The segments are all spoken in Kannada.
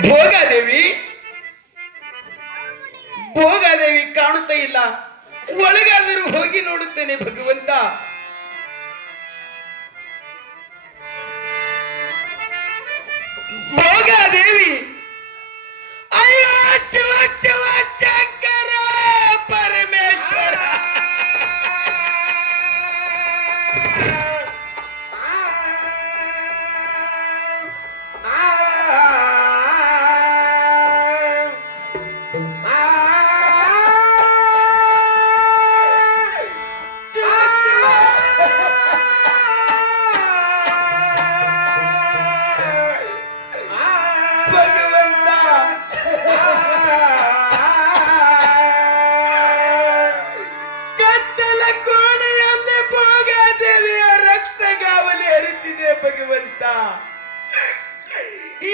ಭೋಗದೇವಿ. ಭೋಗದೇವಿ ಕಾಣುತ್ತ ಇಲ್ಲ. ಒಳಗಾದರೂ ಹೋಗಿ ನೋಡುತ್ತೇನೆ ಭಗವಂತ.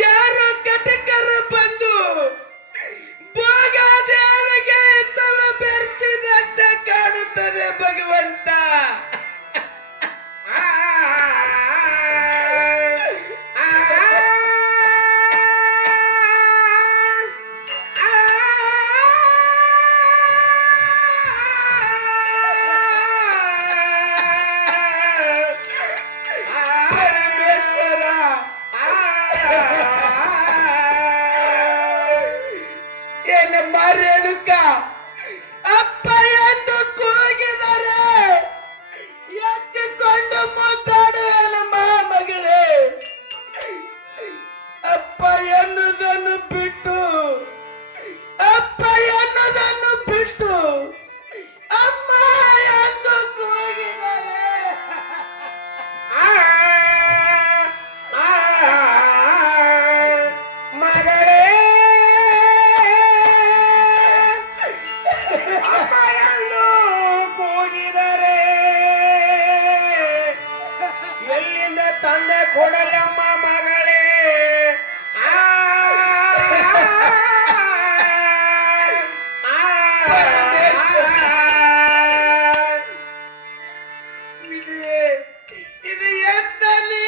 ಯಾರೋ ಕಥಕರ ಬಂದು ಭೋಗದೇವಿಗೆ ಸಮ ಬೆರೆಸಿದಂತೆ ಕಾಣುತ್ತದೆ ಭಗವಂತ Yeah. amarelo cá. ತಂದ ಕೊಡಲಮ್ಮ ಮಗಳೇ ಇದು ಇದು ಎತ್ತಲಿ